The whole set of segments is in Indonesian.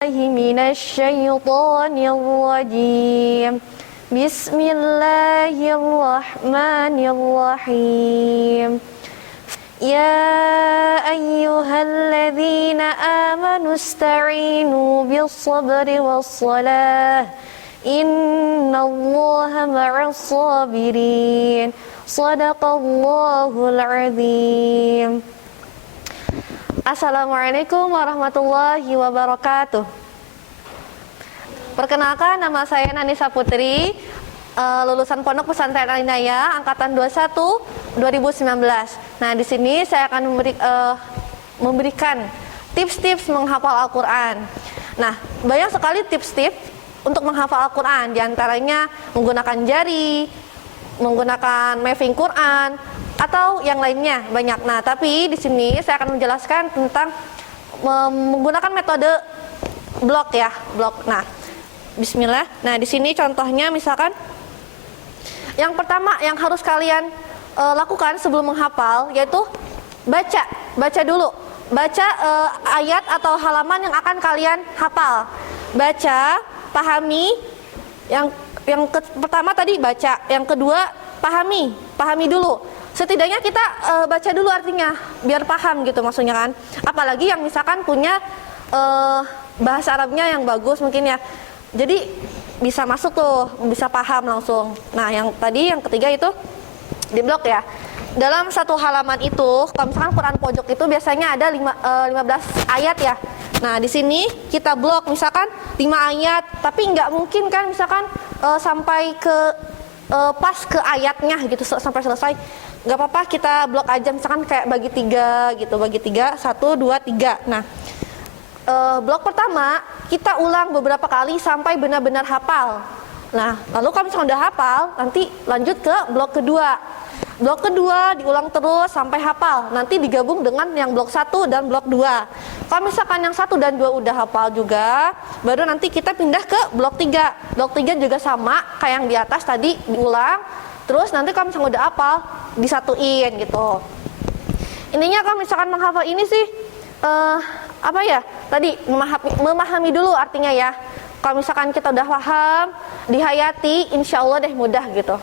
من الشيطان الرجيم بسم الله الرحمن الرحيم يا أيها الذين آمنوا استعينوا بالصبر والصلاة إن الله مع الصابرين صدق الله العظيم. Assalamualaikum warahmatullahi wabarakatuh. Perkenalkan, nama saya Nanisa Putri, lulusan Pondok Pesantren Al-Inayah angkatan 21 2019. Nah, di sini saya akan memberikan tips-tips menghafal Al-Qur'an. Nah, banyak sekali tips-tips untuk menghafal Al-Qur'an, di antaranya menggunakan jari, menggunakan mapping Quran, atau yang lainnya banyak. Nah, tapi di sini saya akan menjelaskan tentang menggunakan metode blok ya, blok. Nah, bismillah. Nah, di sini contohnya misalkan yang pertama yang harus kalian lakukan sebelum menghafal yaitu baca dulu. Baca ayat atau halaman yang akan kalian hafal. Baca, pahami. Yang pertama tadi baca, yang kedua pahami dulu. Setidaknya kita baca dulu artinya biar paham gitu maksudnya kan. Apalagi yang misalkan punya bahasa Arabnya yang bagus mungkin ya. Jadi bisa masuk tuh, bisa paham langsung. Nah, yang tadi yang ketiga itu di blok ya. Dalam satu halaman itu, kalau misalkan Quran pojok itu biasanya ada 15 ayat ya. Nah, di sini kita blok misalkan 5 ayat, tapi nggak mungkin kan misalkan sampai ke pas ke ayatnya gitu sampai selesai. Nggak apa-apa, kita blok aja misalkan kayak bagi 3 gitu, bagi 3, 1, 2, 3. Nah, blok pertama kita ulang beberapa kali sampai benar-benar hafal. Nah, lalu kalau misalkan udah hafal, nanti lanjut ke blok kedua. Blok kedua diulang terus sampai hafal. Nanti digabung dengan yang blok 1 dan blok 2. Kalau misalkan yang 1 dan 2 udah hafal juga, baru nanti kita pindah ke blok 3. Blok 3 juga sama kayak yang di atas tadi, diulang. Terus nanti kalau misalkan udah hafal, disatuin gitu. Intinya kalau misalkan menghafal ini sih apa ya? Tadi memahami dulu artinya ya. Kalau misalkan kita udah paham, dihayati, insya Allah deh mudah gitu.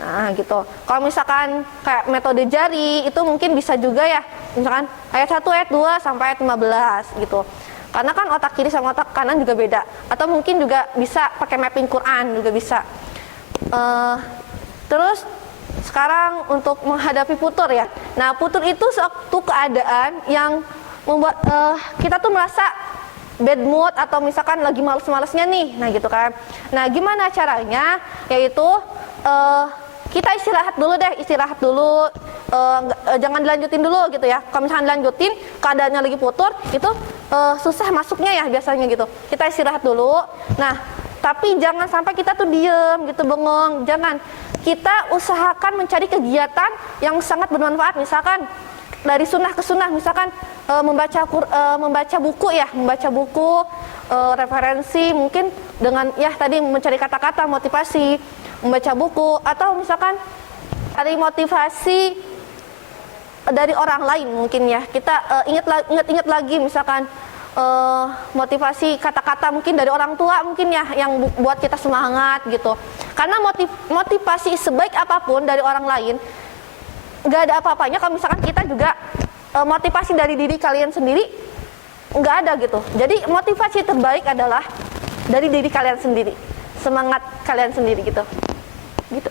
Nah gitu. Kalau misalkan kayak metode jari itu mungkin bisa juga ya. Misalkan ayat 1, ayat 2 sampai ayat 15 gitu. Karena kan otak kiri sama otak kanan juga beda. Atau mungkin juga bisa pakai mapping Quran juga bisa. Terus sekarang untuk menghadapi futur ya. Nah, futur itu suatu keadaan yang membuat kita tuh merasa bad mood atau misalkan lagi males-malesnya nih. Nah, gitu kan. Nah, gimana caranya? Yaitu kita istirahat dulu. Jangan dilanjutin dulu gitu ya. Kalau misalkan dilanjutin, keadaannya lagi futur, itu susah masuknya ya biasanya gitu. Kita istirahat dulu. Nah, tapi jangan sampai kita tuh diem gitu, bengong. Jangan. Kita usahakan mencari kegiatan yang sangat bermanfaat. Misalkan dari sunnah ke sunnah, misalkan membaca buku ya, referensi mungkin dengan ya tadi mencari kata-kata motivasi, membaca buku, atau misalkan cari motivasi dari orang lain mungkin ya. Kita ingat lagi misalkan motivasi kata-kata mungkin dari orang tua mungkin ya yang buat kita semangat gitu. Karena motivasi sebaik apapun dari orang lain nggak ada apa-apanya kalau misalkan kita juga motivasi dari diri kalian sendiri nggak ada gitu. Jadi motivasi terbaik adalah dari diri kalian sendiri, semangat kalian sendiri gitu aja.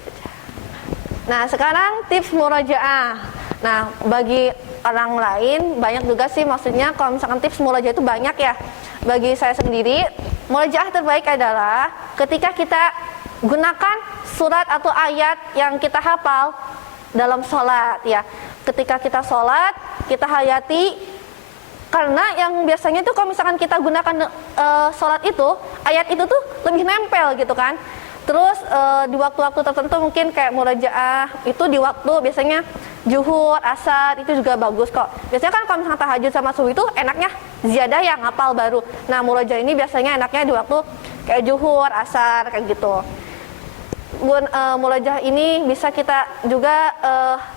Nah, sekarang tips murajaah. Nah, bagi orang lain banyak juga sih, maksudnya kalau misalkan tips murajaah itu banyak ya. Bagi saya sendiri, murajaah terbaik adalah ketika kita gunakan surat atau ayat yang kita hafal dalam sholat ya. Ketika kita sholat, kita hayati. Karena yang biasanya itu kalau misalkan kita gunakan sholat itu, ayat itu tuh lebih nempel gitu kan. Terus di waktu-waktu tertentu mungkin kayak murajaah itu di waktu biasanya zuhur, asar itu juga bagus kok. Biasanya kan kalau misalnya tahajud sama subuh itu enaknya ziyadah yang ngapal baru. Nah, murajaah ini biasanya enaknya di waktu kayak zuhur, asar kayak gitu. Murajaah ini bisa kita juga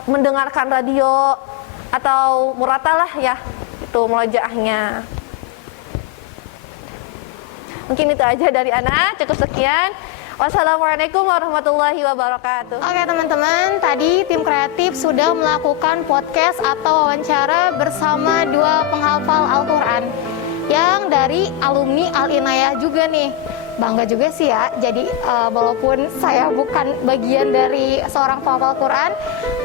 mendengarkan radio atau muratalah ya, itu murajaahnya. Mungkin itu aja dari Ana. Cukup sekian. Wassalamualaikum warahmatullahi wabarakatuh. Oke teman-teman, tadi tim kreatif sudah melakukan podcast atau wawancara bersama dua penghafal Al-Quran yang dari alumni Al-Inayah juga nih. Bangga juga sih ya, jadi walaupun saya bukan bagian dari seorang penghafal Quran,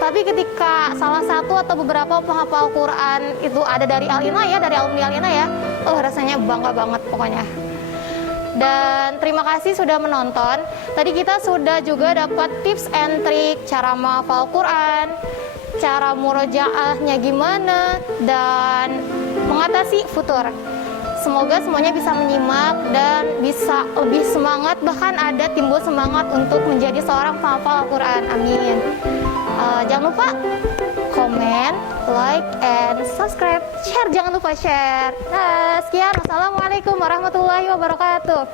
tapi ketika salah satu atau beberapa penghafal Quran itu ada dari Al-Inayah, dari alumni Al-Inayah, rasanya bangga banget pokoknya. Dan terima kasih sudah menonton. Tadi kita sudah juga dapat tips and trik cara menghafal Quran, cara murojaahnya gimana, dan mengatasi futur. Semoga semuanya bisa menyimak dan bisa lebih semangat, bahkan ada timbul semangat untuk menjadi seorang penghafal Al-Quran. Amin. Jangan lupa komen, like, and subscribe. Share, jangan lupa share. Nah, sekian. Wassalamualaikum warahmatullahi wabarakatuh.